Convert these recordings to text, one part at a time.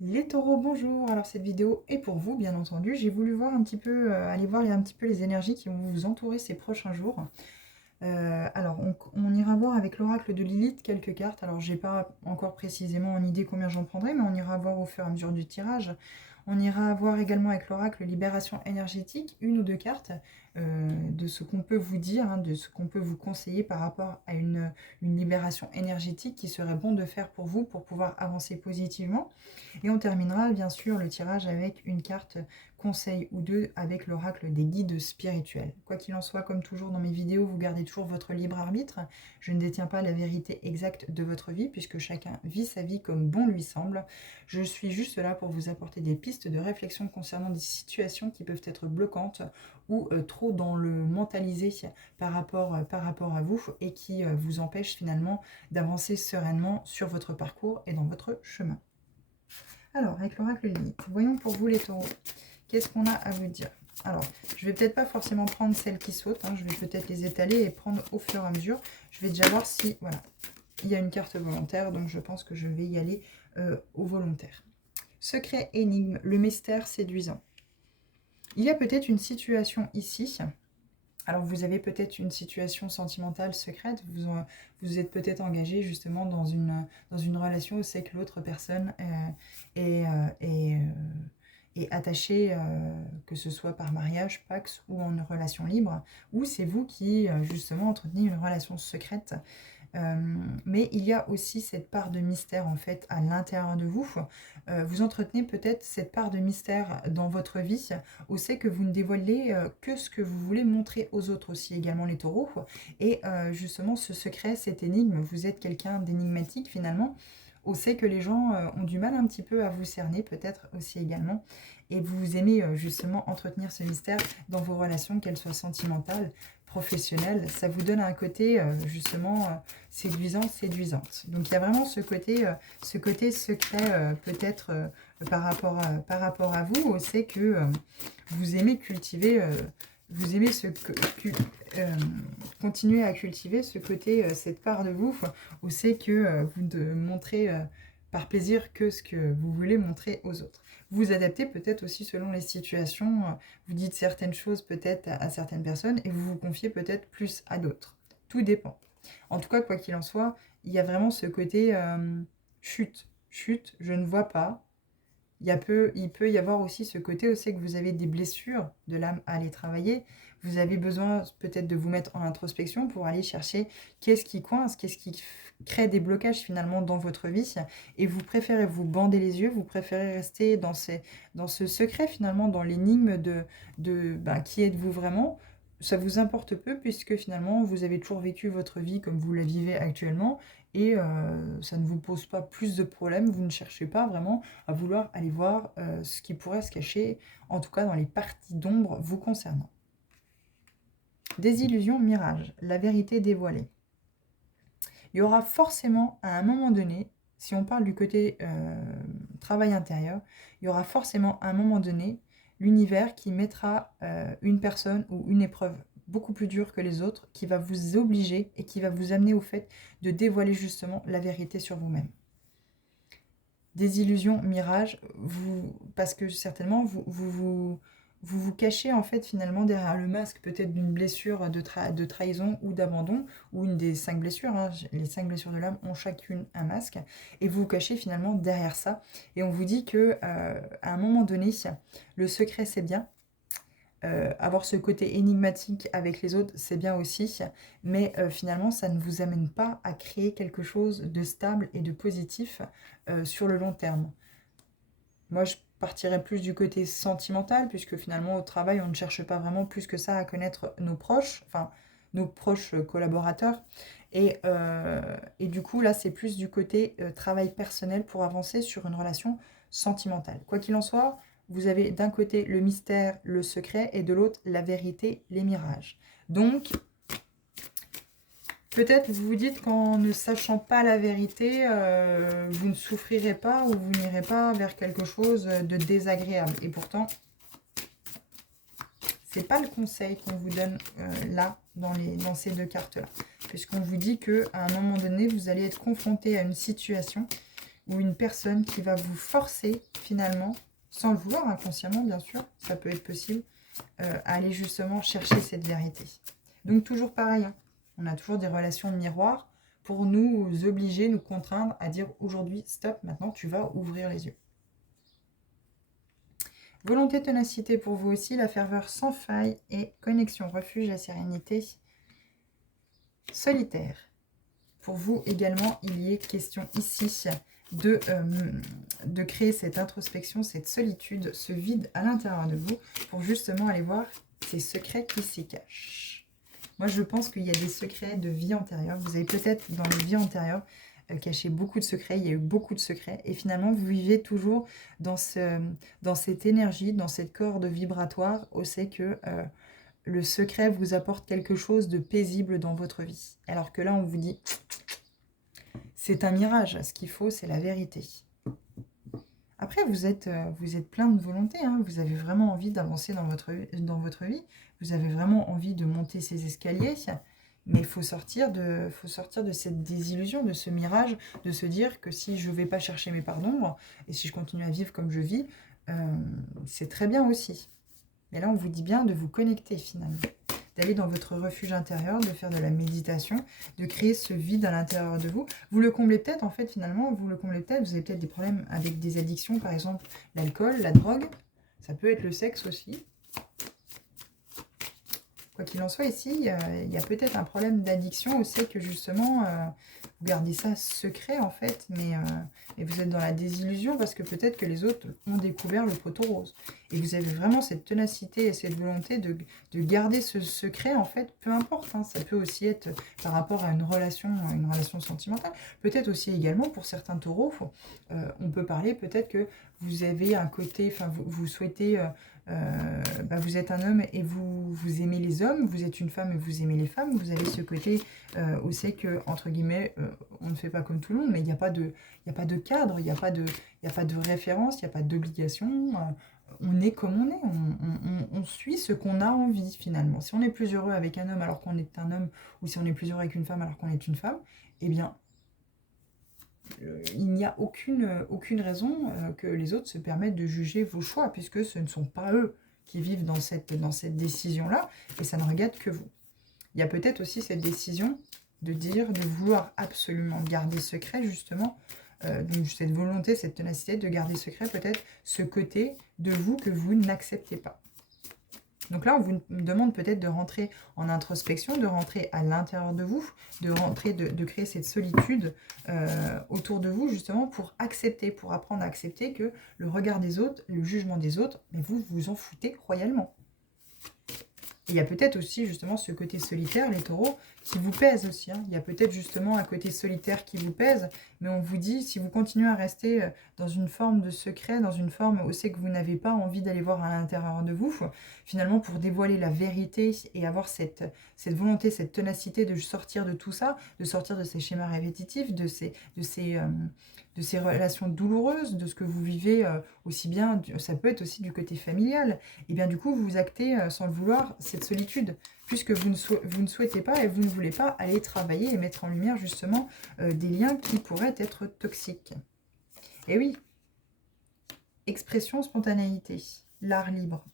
Les taureaux, bonjour. Alors cette vidéo est pour vous, bien entendu. J'ai voulu voir un petit peu, aller voir un petit peu les énergies qui vont vous entourer ces prochains jours. Alors on ira voir avec l'oracle de Lilith quelques cartes. Alors j'ai pas encore précisément en idée combien j'en prendrai, mais on ira voir au fur et à mesure du tirage. On ira voir également avec l'oracle Libération énergétique, une ou deux cartes de ce qu'on peut vous dire, de ce qu'on peut vous conseiller par rapport à une libération énergétique qui serait bon de faire pour vous pour pouvoir avancer positivement. Et on terminera bien sûr le tirage avec une carte conseil ou deux avec l'oracle des guides spirituels. Quoi qu'il en soit, comme toujours dans mes vidéos, vous gardez toujours votre libre arbitre. Je ne détiens pas la vérité exacte de votre vie puisque chacun vit sa vie comme bon lui semble. Je suis juste là pour vous apporter des pistes de réflexion concernant des situations qui peuvent être bloquantes ou trop dans le mentalisé par rapport à vous et qui vous empêchent finalement d'avancer sereinement sur votre parcours et dans votre chemin. Alors, avec l'oracle Lilith, voyons pour vous les taureaux. Qu'est-ce qu'on a à vous dire? Alors, je vais peut-être pas forcément prendre celles qui sautent. Je vais peut-être les étaler et prendre au fur et à mesure. Je vais déjà voir si, voilà, il y a une carte volontaire. Donc, je pense que je vais y aller au volontaire. Secret, énigme, le mystère séduisant. Il y a peut-être une situation ici. Alors, vous avez peut-être une situation sentimentale secrète. Vous êtes peut-être engagé justement dans une relation où c'est que l'autre personne est, est attachée, que ce soit par mariage, pax ou en relation libre, ou c'est vous qui justement entretenez une relation secrète. Mais il y a aussi cette part de mystère en fait à l'intérieur de vous. Vous entretenez peut-être cette part de mystère dans votre vie où c'est que vous ne dévoilez que ce que vous voulez montrer aux autres aussi également les taureaux. Et justement ce secret, cette énigme, vous êtes quelqu'un d'énigmatique finalement, où c'est que les gens ont du mal un petit peu à vous cerner peut-être aussi également. Et vous aimez justement entretenir ce mystère dans vos relations, qu'elles soient sentimentales, professionnelles. Ça vous donne un côté justement séduisant, séduisante. Donc il y a vraiment ce côté secret peut-être par rapport à vous. C'est que vous aimez cultiver, vous aimez continuer à cultiver ce côté, cette part de vous, où c'est que vous ne montrez par plaisir que ce que vous voulez montrer aux autres. Vous adaptez peut-être aussi selon les situations, vous dites certaines choses peut-être à certaines personnes et vous vous confiez peut-être plus à d'autres. Tout dépend. En tout cas, quoi qu'il en soit, il y a vraiment ce côté chute, chute, je ne vois pas. Il peut y avoir aussi ce côté aussi que vous avez des blessures de l'âme à aller travailler. Vous avez besoin peut-être de vous mettre en introspection pour aller chercher qu'est-ce qui coince, qu'est-ce qui crée des blocages finalement dans votre vie. Et vous préférez vous bander les yeux, vous préférez rester dans ce secret finalement, dans l'énigme de qui êtes-vous vraiment. Ça vous importe peu puisque finalement vous avez toujours vécu votre vie comme vous la vivez actuellement et ça ne vous pose pas plus de problèmes. Vous ne cherchez pas vraiment à vouloir aller voir ce qui pourrait se cacher, en tout cas dans les parties d'ombre vous concernant. Désillusion, mirage, la vérité dévoilée. Il y aura forcément à un moment donné, si on parle du côté travail intérieur, il y aura forcément à un moment donné l'univers qui mettra une personne ou une épreuve beaucoup plus dure que les autres, qui va vous obliger et qui va vous amener au fait de dévoiler justement la vérité sur vous-même. Désillusion, mirage, parce que certainement vous cachez en fait finalement derrière le masque peut-être d'une blessure de trahison ou d'abandon, ou une des 5 blessures, les 5 blessures de l'âme ont chacune un masque, et vous vous cachez finalement derrière ça, et on vous dit que à un moment donné, le secret c'est bien, avoir ce côté énigmatique avec les autres, c'est bien aussi, mais finalement, ça ne vous amène pas à créer quelque chose de stable et de positif sur le long terme. Moi, je partirais plus du côté sentimental, puisque finalement, au travail, on ne cherche pas vraiment plus que ça à connaître nos proches, enfin, nos proches collaborateurs. Et du coup, là, c'est plus du côté travail personnel pour avancer sur une relation sentimentale. Quoi qu'il en soit, vous avez d'un côté le mystère, le secret, et de l'autre la vérité, les mirages. Donc, peut-être vous vous dites qu'en ne sachant pas la vérité, vous ne souffrirez pas ou vous n'irez pas vers quelque chose de désagréable. Et pourtant, c'est pas le conseil qu'on vous donne là, dans ces deux cartes-là. Puisqu'on vous dit qu'à un moment donné, vous allez être confronté à une situation ou une personne qui va vous forcer finalement, sans le vouloir, inconsciemment bien sûr, ça peut être possible, à aller justement chercher cette vérité. Donc toujours pareil, hein, on a toujours des relations de miroir pour nous obliger, nous contraindre à dire aujourd'hui, stop, maintenant tu vas ouvrir les yeux. Volonté, ténacité pour vous aussi, la ferveur sans faille et connexion, refuge, la sérénité, solitaire. Pour vous également, il y est question ici de créer cette introspection, cette solitude, ce vide à l'intérieur de vous pour justement aller voir ces secrets qui s'y cachent. Moi, je pense qu'il y a des secrets de vie antérieure. Vous avez peut-être dans les vies antérieures caché beaucoup de secrets, il y a eu beaucoup de secrets. Et finalement, vous vivez toujours dans cette énergie, dans cette corde vibratoire où c'est que le secret vous apporte quelque chose de paisible dans votre vie. Alors que là, on vous dit... C'est un mirage. Ce qu'il faut, c'est la vérité. Après, vous êtes plein de volonté. Hein. Vous avez vraiment envie d'avancer dans votre vie. Vous avez vraiment envie de monter ces escaliers. Mais il faut sortir de cette désillusion, de ce mirage, de se dire que si je ne vais pas chercher mes parts d'ombre, et si je continue à vivre comme je vis, c'est très bien aussi. Mais là, on vous dit bien de vous connecter finalement. D'aller dans votre refuge intérieur, de faire de la méditation, de créer ce vide à l'intérieur de vous. Vous le comblez peut-être, en fait, finalement, vous avez peut-être des problèmes avec des addictions, par exemple l'alcool, la drogue, ça peut être le sexe aussi. Quoi qu'il en soit, ici, il y a peut-être un problème d'addiction aussi, que justement, vous gardez ça secret, en fait, mais vous êtes dans la désillusion parce que peut-être que les autres ont découvert le poteau rose. Et vous avez vraiment cette ténacité et cette volonté de garder ce secret, en fait, peu importe. Hein, ça peut aussi être par rapport à une relation sentimentale. Peut-être aussi également, pour certains taureaux, on peut parler peut-être que vous avez un côté, enfin, vous souhaitez... vous êtes un homme et vous aimez les hommes, vous êtes une femme et vous aimez les femmes, vous avez ce côté où c'est que, entre guillemets, on ne fait pas comme tout le monde, mais il n'y a pas de cadre, il n'y a pas de référence, il n'y a pas d'obligation, on est comme on est, on suit ce qu'on a envie finalement. Si on est plus heureux avec un homme alors qu'on est un homme, ou si on est plus heureux avec une femme alors qu'on est une femme, eh bien, il n'y a aucune raison que les autres se permettent de juger vos choix, puisque ce ne sont pas eux qui vivent dans cette décision-là, et ça ne regarde que vous. Il y a peut-être aussi cette décision de vouloir absolument garder secret, justement, donc cette volonté, cette ténacité de garder secret, peut-être ce côté de vous que vous n'acceptez pas. Donc là, on vous demande peut-être de rentrer en introspection, de rentrer à l'intérieur de vous, de créer cette solitude autour de vous, justement, pour accepter, pour apprendre à accepter que le regard des autres, le jugement des autres, mais vous vous en foutez royalement. Et il y a peut-être aussi, justement, ce côté solitaire, les taureaux, qui vous pèse aussi. Hein. Il y a peut-être, justement, un côté solitaire qui vous pèse, mais on vous dit, si vous continuez à rester dans une forme de secret, dans une forme où c'est que vous n'avez pas envie d'aller voir à l'intérieur de vous, finalement, pour dévoiler la vérité et avoir cette volonté, cette ténacité de sortir de tout ça, de sortir de ces schémas répétitifs, de ces relations douloureuses, de ce que vous vivez aussi bien, ça peut être aussi du côté familial, et bien du coup vous actez sans le vouloir cette solitude, puisque vous ne souhaitez pas et vous ne voulez pas aller travailler et mettre en lumière justement des liens qui pourraient être toxiques. Et oui, expression, spontanéité, l'art libre.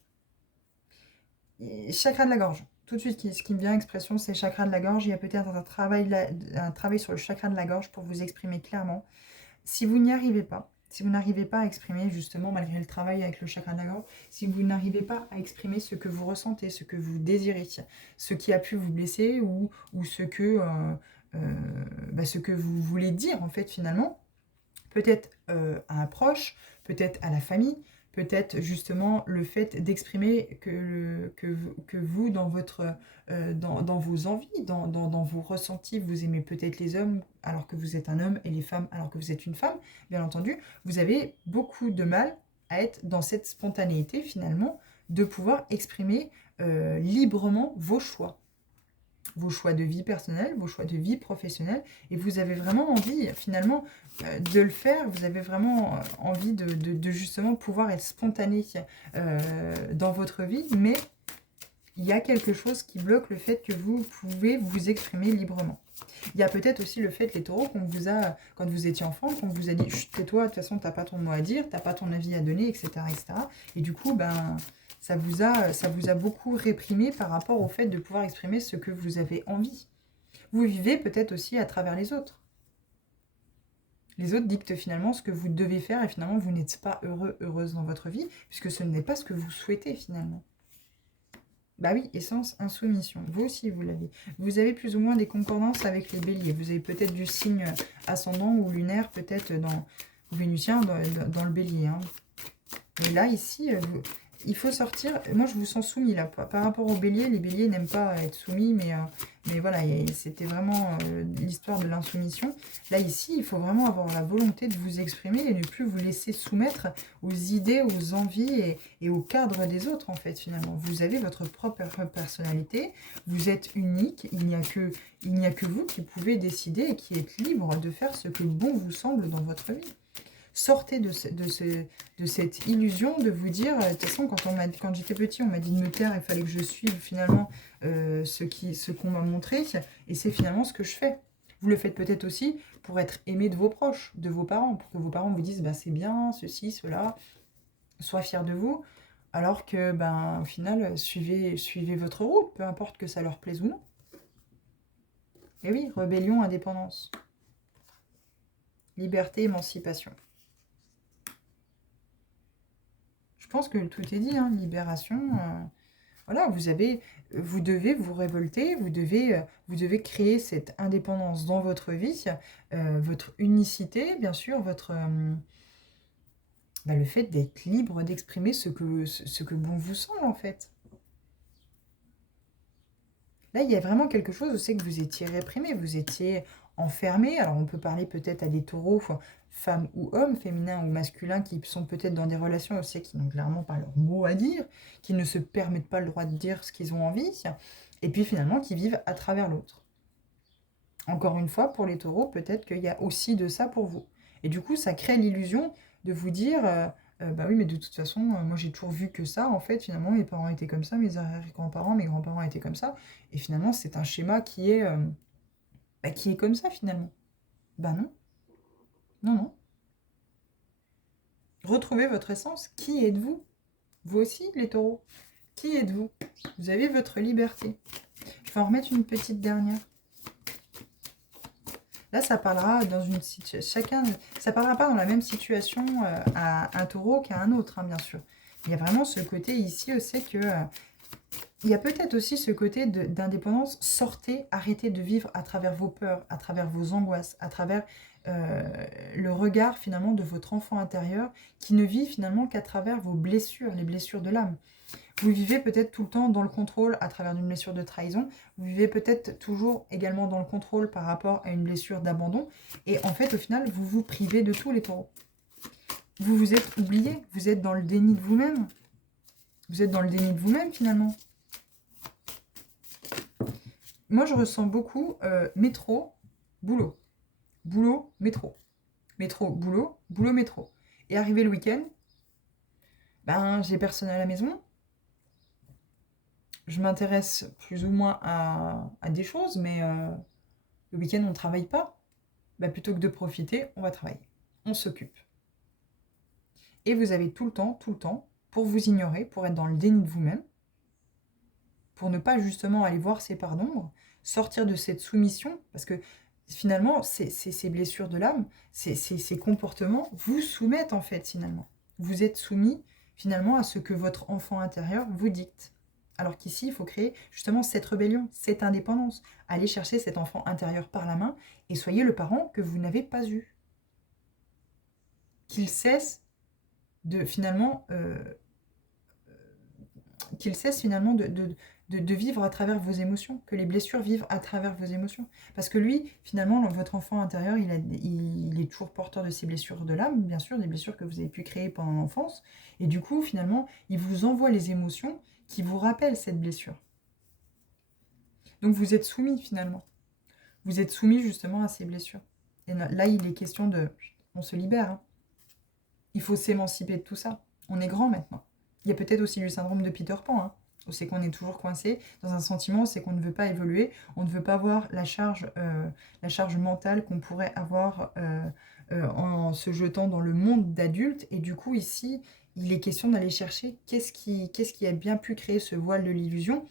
Et chakra de la gorge. Tout de suite, ce qui me vient, expression, c'est chakra de la gorge. Il y a peut-être un travail sur le chakra de la gorge pour vous exprimer clairement. Si vous n'y arrivez pas, si vous n'arrivez pas à exprimer, justement, malgré le travail avec le chakra de la gorge, si vous n'arrivez pas à exprimer ce que vous ressentez, ce que vous désirez, ce qui a pu vous blesser ou ce que vous voulez dire, en fait, finalement, peut-être à un proche, peut-être à la famille, peut-être justement le fait d'exprimer que vous, dans vos envies, dans vos ressentis, vous aimez peut-être les hommes alors que vous êtes un homme et les femmes alors que vous êtes une femme, bien entendu, vous avez beaucoup de mal à être dans cette spontanéité finalement, de pouvoir exprimer librement vos choix de vie personnelle, vos choix de vie professionnelle, et vous avez vraiment envie finalement de le faire, vous avez vraiment envie de justement pouvoir être spontané dans votre vie, mais il y a quelque chose qui bloque le fait que vous pouvez vous exprimer librement. Il y a peut-être aussi le fait, les taureaux, qu'on vous a, quand vous étiez enfant, qu'on vous a dit « tais-toi, de toute façon, t'as pas ton mot à dire, t'as pas ton avis à donner, etc. etc. » Et du coup, ben, ça vous a beaucoup réprimé par rapport au fait de pouvoir exprimer ce que vous avez envie. Vous vivez peut-être aussi à travers les autres. Les autres dictent finalement ce que vous devez faire et finalement, vous n'êtes pas heureux, heureuse dans votre vie, puisque ce n'est pas ce que vous souhaitez finalement. Bah oui, essence, insoumission. Vous aussi, vous l'avez. Vous avez plus ou moins des concordances avec les béliers. Vous avez peut-être du signe ascendant ou lunaire, peut-être dans vénusien, dans le bélier. Hein. Et là, ici, il faut sortir. Moi, je vous sens soumis là. Par rapport aux béliers, les béliers n'aiment pas être soumis, mais voilà, c'était vraiment l'histoire de l'insoumission. Là, ici, il faut vraiment avoir la volonté de vous exprimer et ne plus vous laisser soumettre aux idées, aux envies et au cadre des autres, en fait, finalement. Vous avez votre propre personnalité, vous êtes unique, il n'y a que vous qui pouvez décider et qui êtes libre de faire ce que bon vous semble dans votre vie. Sortez de cette illusion de vous dire, de toute façon, quand j'étais petit, on m'a dit de me taire, il fallait que je suive finalement ce qu'on m'a montré, et c'est finalement ce que je fais. Vous le faites peut-être aussi pour être aimé de vos proches, de vos parents, pour que vos parents vous disent, bah, c'est bien, ceci, cela, soient fiers de vous, alors que, ben, au final, suivez votre route, peu importe que ça leur plaise ou non. Et oui, rébellion, indépendance, liberté, émancipation. Je pense que tout est dit, hein, libération. Voilà, vous devez vous révolter, vous devez créer cette indépendance dans votre vie, votre unicité, bien sûr, le fait d'être libre d'exprimer ce que bon vous semble, en fait. Là, il y a vraiment quelque chose, je sais que vous étiez réprimé, vous étiez enfermé. Alors, on peut parler peut-être à des taureaux, femmes ou hommes, féminins ou masculins, qui sont peut-être dans des relations aussi qui n'ont clairement pas leur mot à dire, qui ne se permettent pas le droit de dire ce qu'ils ont envie, et puis finalement qui vivent à travers l'autre. Encore une fois, pour les taureaux, peut-être qu'il y a aussi de ça pour vous. Et du coup, ça crée l'illusion de vous dire, bah oui, mais de toute façon, moi j'ai toujours vu que ça, en fait, finalement, mes parents étaient comme ça, mes arrière-grands-parents, mes grands-parents étaient comme ça. Et finalement, c'est un schéma qui est comme ça, finalement. Bah non, non, non. Retrouvez votre essence. Qui êtes-vous? Vous aussi, les taureaux. Qui êtes-vous? Vous avez votre liberté. Je vais en remettre une petite dernière. Là, ça parlera dans une situation. Ça parlera pas dans la même situation à un taureau qu'à un autre, hein, bien sûr. Il y a vraiment ce côté ici aussi que. Il y a peut-être aussi ce côté d'indépendance. Sortez, arrêtez de vivre à travers vos peurs, à travers vos angoisses, à travers le regard finalement de votre enfant intérieur qui ne vit finalement qu'à travers vos blessures, les blessures de l'âme. Vous vivez peut-être tout le temps dans le contrôle à travers une blessure de trahison. Vous vivez peut-être toujours également dans le contrôle par rapport à une blessure d'abandon. Et en fait, au final, vous vous privez de tous les taureaux. Vous vous êtes oublié. Vous êtes dans le déni de vous-même. Vous êtes dans le déni de vous-même, finalement. Moi, je ressens beaucoup métro, boulot. Boulot, métro. Métro, boulot, boulot, métro. Et arrivé le week-end, ben, j'ai personne à la maison. Je m'intéresse plus ou moins à des choses, mais le week-end, on ne travaille pas. Bah, plutôt que de profiter, on va travailler. On s'occupe. Et vous avez tout le temps, pour vous ignorer, pour être dans le déni de vous-même, pour ne pas justement aller voir ces parts d'ombre, sortir de cette soumission, parce que finalement, ces blessures de l'âme, ces comportements vous soumettent en fait finalement. Vous êtes soumis finalement à ce que votre enfant intérieur vous dicte. Alors qu'ici, il faut créer justement cette rébellion, cette indépendance. Allez chercher cet enfant intérieur par la main et soyez le parent que vous n'avez pas eu. Qu'il cesse de finalement, de vivre à travers vos émotions, que les blessures vivent à travers vos émotions. Parce que lui, finalement, votre enfant intérieur, il est toujours porteur de ces blessures de l'âme, bien sûr, des blessures que vous avez pu créer pendant l'enfance. Et du coup, finalement, il vous envoie les émotions qui vous rappellent cette blessure. Donc vous êtes soumis, finalement. Vous êtes soumis justement à ces blessures. Et là, il est question de... On se libère. Hein. Il faut s'émanciper de tout ça. On est grand maintenant. Il y a peut-être aussi le syndrome de Peter Pan. Hein. c'est qu'on est toujours coincé. Dans un sentiment, c'est qu'on ne veut pas évoluer. On ne veut pas voir la charge mentale qu'on pourrait avoir en se jetant dans le monde d'adulte. Et du coup, ici, il est question d'aller chercher qu'est-ce qui a bien pu créer ce voile de l'illusion.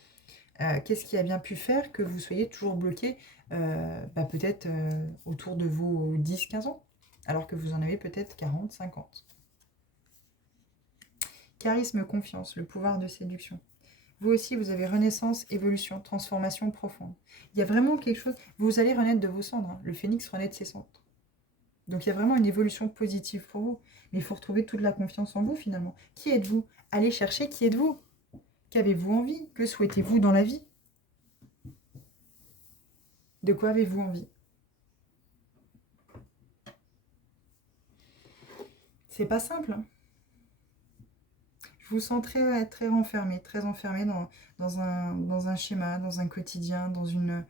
Qu'est-ce qui a bien pu faire que vous soyez toujours bloqué peut-être autour de vos 10-15 ans, alors que vous en avez peut-être 40-50. Charisme, confiance, le pouvoir de séduction. Vous aussi, vous avez renaissance, évolution, transformation profonde. Il y a vraiment quelque chose, vous allez renaître de vos cendres, hein. Le phénix renaît de ses cendres. Donc il y a vraiment une évolution positive pour vous. Mais il faut retrouver toute la confiance en vous finalement. Qui êtes-vous? Allez chercher qui êtes-vous. Qu'avez-vous envie? Que souhaitez-vous dans la vie? De quoi avez-vous envie? C'est pas simple, hein. Je vous sens très, très enfermé dans un schéma, dans un quotidien, dans une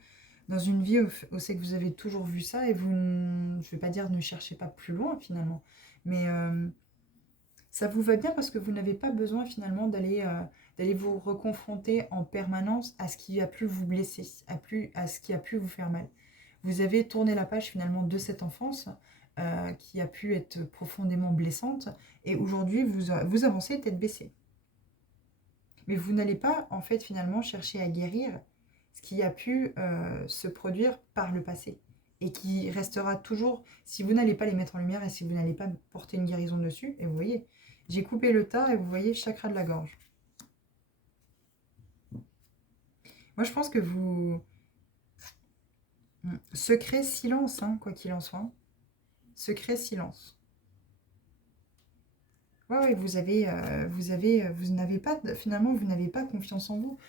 vie où c'est que vous avez toujours vu ça et vous, je ne vais pas dire ne cherchez pas plus loin finalement, mais ça vous va bien parce que vous n'avez pas besoin finalement d'aller vous reconfronter en permanence à ce qui a pu vous blesser, à ce qui a pu vous faire mal. Vous avez tourné la page finalement de cette enfance qui a pu être profondément blessante et aujourd'hui vous avancez tête baissée. Mais vous n'allez pas en fait finalement chercher à guérir ce qui a pu se produire par le passé et qui restera toujours, si vous n'allez pas les mettre en lumière et si vous n'allez pas porter une guérison dessus, et vous voyez, j'ai coupé le tas et vous voyez chakra de la gorge. Moi je pense que vous... Secret silence, hein, quoi qu'il en soit. Secret silence. Ouais, vous n'avez pas, finalement, vous n'avez pas confiance en vous.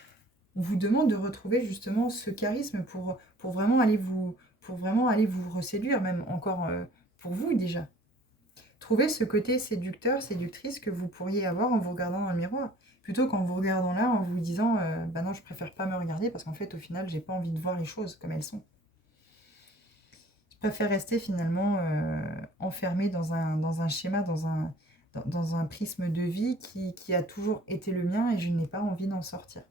On vous demande de retrouver justement ce charisme pour vraiment aller vous reséduire, même encore pour vous déjà. Trouvez ce côté séducteur, séductrice que vous pourriez avoir en vous regardant dans le miroir. Plutôt qu'en vous regardant là, en vous disant bah non, je préfère pas me regarder parce qu'en fait, au final, j'ai pas envie de voir les choses comme elles sont. Je préfère rester finalement enfermée dans un schéma, dans un prisme de vie qui a toujours été le mien et je n'ai pas envie d'en sortir.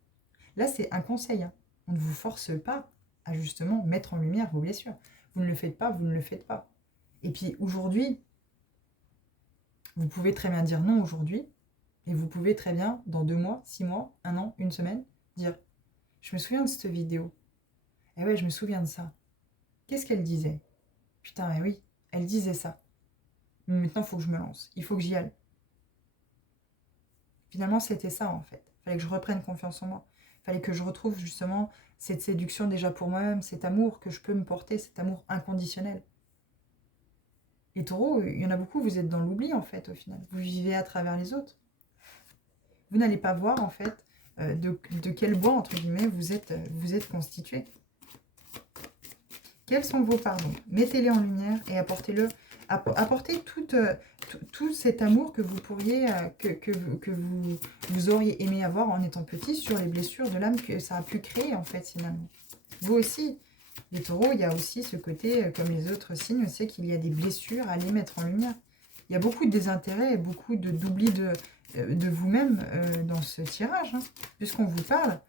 Là, c'est un conseil, hein. On ne vous force pas à justement mettre en lumière vos blessures. Vous ne le faites pas, vous ne le faites pas. Et puis aujourd'hui, vous pouvez très bien dire non aujourd'hui, et vous pouvez très bien, dans 2 mois, 6 mois, 1 an, 1 semaine, dire « Je me souviens de cette vidéo. Eh ouais, je me souviens de ça. Qu'est-ce qu'elle disait? Putain, eh oui, elle disait ça. Mais maintenant, il faut que je me lance. Il faut que j'y aille. » Finalement, c'était ça, en fait. Il fallait que je reprenne confiance en moi. Il fallait que je retrouve justement cette séduction déjà pour moi-même, cet amour que je peux me porter, cet amour inconditionnel. Les taureaux, il y en a beaucoup, vous êtes dans l'oubli, en fait, au final. Vous vivez à travers les autres. Vous n'allez pas voir, en fait, de quel bois, entre guillemets, vous êtes constitué. Quels sont vos pardons? Mettez-les en lumière et apportez tout cet amour que vous pourriez, que vous auriez aimé avoir en étant petit sur les blessures de l'âme que ça a pu créer, en fait, finalement. Vous aussi, les taureaux, il y a aussi ce côté, comme les autres signes, c'est qu'il y a des blessures à les mettre en lumière. Il y a beaucoup de désintérêt et beaucoup d'oubli de vous-même dans ce tirage. Hein. Puisqu'on vous parle,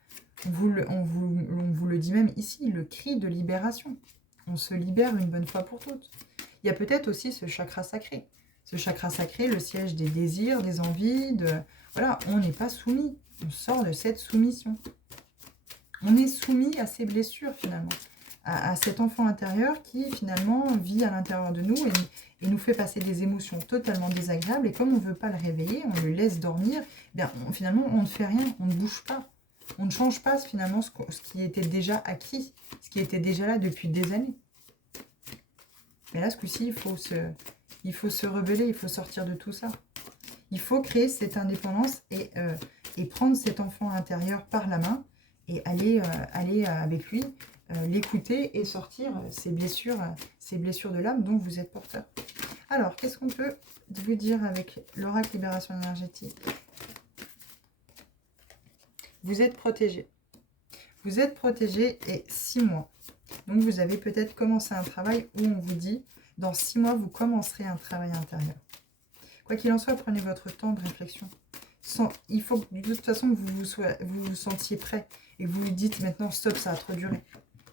on vous le dit même ici, le cri de libération. On se libère une bonne fois pour toutes. Il y a peut-être aussi ce chakra sacré. Ce chakra sacré, le siège des désirs, des envies, voilà, on n'est pas soumis. On sort de cette soumission. On est soumis à ces blessures finalement. À cet enfant intérieur qui finalement vit à l'intérieur de nous et nous fait passer des émotions totalement désagréables. Et comme on ne veut pas le réveiller, on le laisse dormir, eh bien, finalement on ne fait rien, on ne bouge pas. On ne change pas finalement ce qui était déjà acquis, ce qui était déjà là depuis des années. Mais là, ce coup-ci, il faut se rebeller, il faut sortir de tout ça. Il faut créer cette indépendance et prendre cet enfant intérieur par la main et aller avec lui, l'écouter et sortir ces blessures de l'âme dont vous êtes porteur. Alors, qu'est-ce qu'on peut vous dire avec l'oracle libération énergétique? Vous êtes protégé. Vous êtes protégé et 6 mois. Donc, vous avez peut-être commencé un travail où on vous dit, dans 6 mois, vous commencerez un travail intérieur. Quoi qu'il en soit, prenez votre temps de réflexion. il faut que, de toute façon que vous vous sentiez prêt. Et vous vous dites maintenant, stop, ça a trop duré.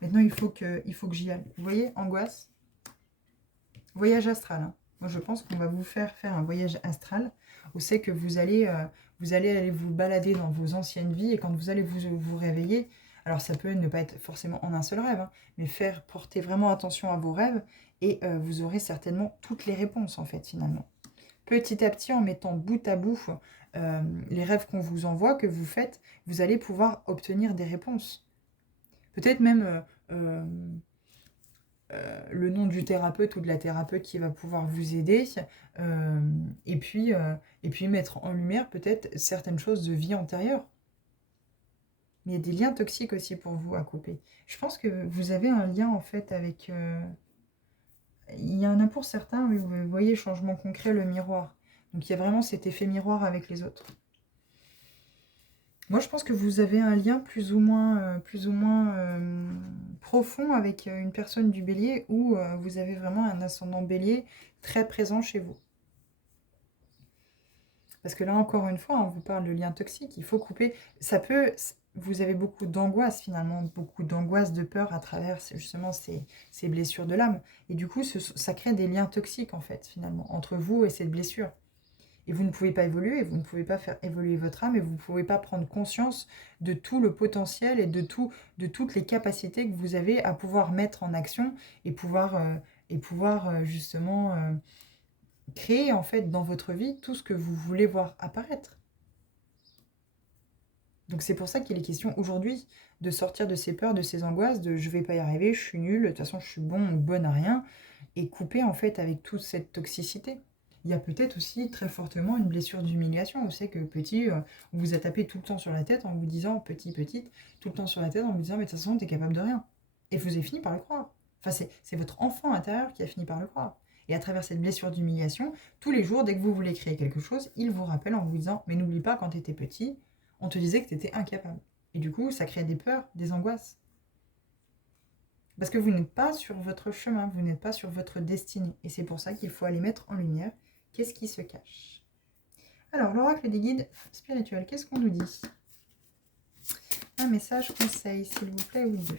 Maintenant, il faut que j'y aille. Vous voyez, angoisse. Voyage astral. Hein. Moi, je pense qu'on va vous faire un voyage astral où c'est que vous allez aller vous balader dans vos anciennes vies et quand vous allez vous réveiller, alors ça peut ne pas être forcément en un seul rêve, hein, mais porter vraiment attention à vos rêves et vous aurez certainement toutes les réponses en fait finalement. Petit à petit, en mettant bout à bout les rêves qu'on vous envoie, que vous faites, vous allez pouvoir obtenir des réponses. Peut-être même le nom du thérapeute ou de la thérapeute qui va pouvoir vous aider, et puis mettre en lumière peut-être certaines choses de vie antérieure. Mais il y a des liens toxiques aussi pour vous à couper. Je pense que vous avez un lien en fait avec... il y en a pour certains, oui, vous voyez, changement concret, le miroir. Donc il y a vraiment cet effet miroir avec les autres. Moi, je pense que vous avez un lien plus ou moins profond avec une personne du bélier où vous avez vraiment un ascendant bélier très présent chez vous. Parce que là, encore une fois, on vous parle de lien toxique. Il faut couper. Vous avez beaucoup d'angoisse finalement, beaucoup d'angoisse, de peur à travers justement ces blessures de l'âme. Et du coup, ça crée des liens toxiques en fait, finalement, entre vous et cette blessure. Et vous ne pouvez pas évoluer, vous ne pouvez pas faire évoluer votre âme et vous ne pouvez pas prendre conscience de tout le potentiel et de toutes les capacités que vous avez à pouvoir mettre en action et pouvoir justement créer en fait dans votre vie tout ce que vous voulez voir apparaître. Donc c'est pour ça qu'il est question aujourd'hui de sortir de ces peurs, de ces angoisses, de je vais pas y arriver, je suis nulle, de toute façon je suis bon ou bonne à rien, et couper en fait avec toute cette toxicité. Il y a peut-être aussi très fortement une blessure d'humiliation. Vous savez que petit, on vous a tapé tout le temps sur la tête en vous disant, petite, tout le temps sur la tête en vous disant, mais de toute façon, t'es capable de rien. Et vous avez fini par le croire. Enfin, c'est votre enfant intérieur qui a fini par le croire. Et à travers cette blessure d'humiliation, tous les jours, dès que vous voulez créer quelque chose, il vous rappelle en vous disant, mais n'oublie pas, quand t'étais petit, on te disait que t'étais incapable. Et du coup, ça crée des peurs, des angoisses. Parce que vous n'êtes pas sur votre chemin, vous n'êtes pas sur votre destinée. Et c'est pour ça qu'il faut aller mettre en lumière qu'est-ce qui se cache. Alors, l'oracle des guides spirituels, qu'est-ce qu'on nous dit? Un message conseil, s'il vous plaît, ou deux.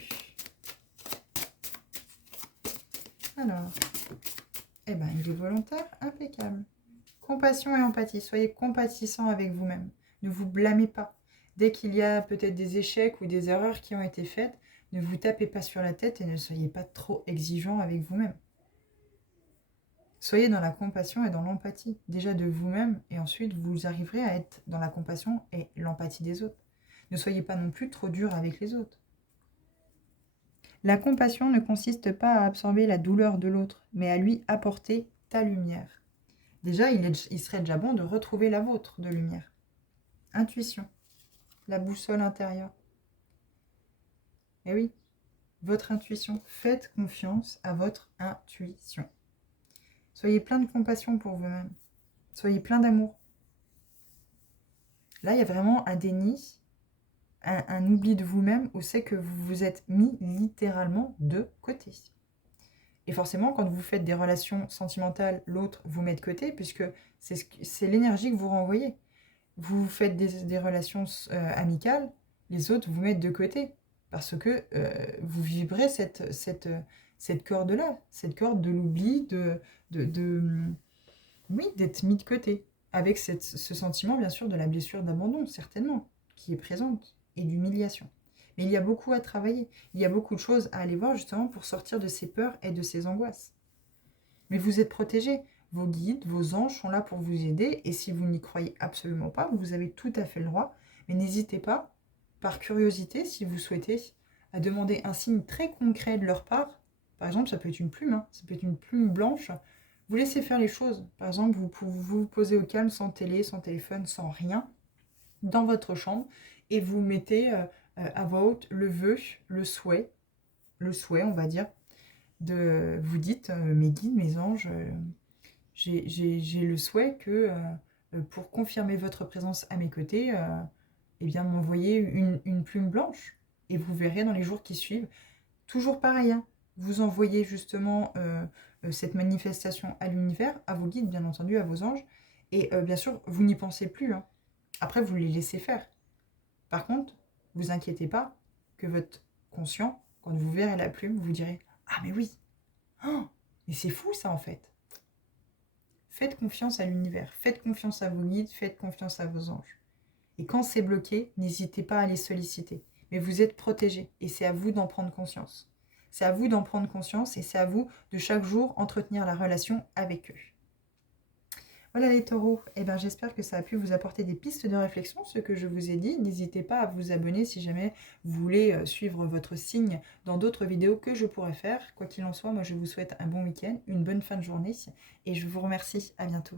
Alors, eh ben, il est volontaire, impeccable. Compassion et empathie, soyez compatissant avec vous-même. Ne vous blâmez pas. Dès qu'il y a peut-être des échecs ou des erreurs qui ont été faites, ne vous tapez pas sur la tête et ne soyez pas trop exigeant avec vous-même. Soyez dans la compassion et dans l'empathie, déjà de vous-même, et ensuite vous arriverez à être dans la compassion et l'empathie des autres. Ne soyez pas non plus trop dur avec les autres. La compassion ne consiste pas à absorber la douleur de l'autre, mais à lui apporter ta lumière. Déjà, il serait déjà bon de retrouver la vôtre de lumière. Intuition, la boussole intérieure. Eh oui, votre intuition, faites confiance à votre intuition. Soyez plein de compassion pour vous-même. Soyez plein d'amour. Là, il y a vraiment un déni, un oubli de vous-même où c'est que vous vous êtes mis littéralement de côté. Et forcément, quand vous faites des relations sentimentales, l'autre vous met de côté puisque c'est l'énergie que vous renvoyez. Vous faites des relations amicales, les autres vous mettent de côté parce que vous vibrez cette corde-là, cette corde de l'oubli, oui, d'être mis de côté, avec ce sentiment, bien sûr, de la blessure d'abandon, certainement, qui est présente, et d'humiliation. Mais il y a beaucoup à travailler, il y a beaucoup de choses à aller voir, justement, pour sortir de ces peurs et de ces angoisses. Mais vous êtes protégés, vos guides, vos anges sont là pour vous aider, et si vous n'y croyez absolument pas, vous avez tout à fait le droit, mais n'hésitez pas, par curiosité, si vous souhaitez, à demander un signe très concret de leur part. Par exemple, ça peut être une plume, hein, ça peut être une plume blanche. Vous laissez faire les choses. Par exemple, vous vous posez au calme, sans télé, sans téléphone, sans rien, dans votre chambre, et vous mettez à voix haute le vœu, le souhait, on va dire, vous dites, mes guides, mes anges, j'ai le souhait que, pour confirmer votre présence à mes côtés, eh bien, m'envoyer une plume blanche. Et vous verrez dans les jours qui suivent, toujours pareil, hein, vous envoyez justement cette manifestation à l'univers, à vos guides, bien entendu, à vos anges, et bien sûr, vous n'y pensez plus. Hein. Après, vous les laissez faire. Par contre, vous inquiétez pas que votre conscient, quand vous verrez la plume, vous direz « Ah mais oui, oh, mais c'est fou ça en fait !» Faites confiance à l'univers, faites confiance à vos guides, faites confiance à vos anges. Et quand c'est bloqué, n'hésitez pas à les solliciter. Mais vous êtes protégé et c'est à vous d'en prendre conscience. C'est à vous d'en prendre conscience et c'est à vous de chaque jour entretenir la relation avec eux. Voilà les taureaux, eh ben, j'espère que ça a pu vous apporter des pistes de réflexion, ce que je vous ai dit. N'hésitez pas à vous abonner si jamais vous voulez suivre votre signe dans d'autres vidéos que je pourrais faire. Quoi qu'il en soit, moi je vous souhaite un bon week-end, une bonne fin de journée et je vous remercie. À bientôt.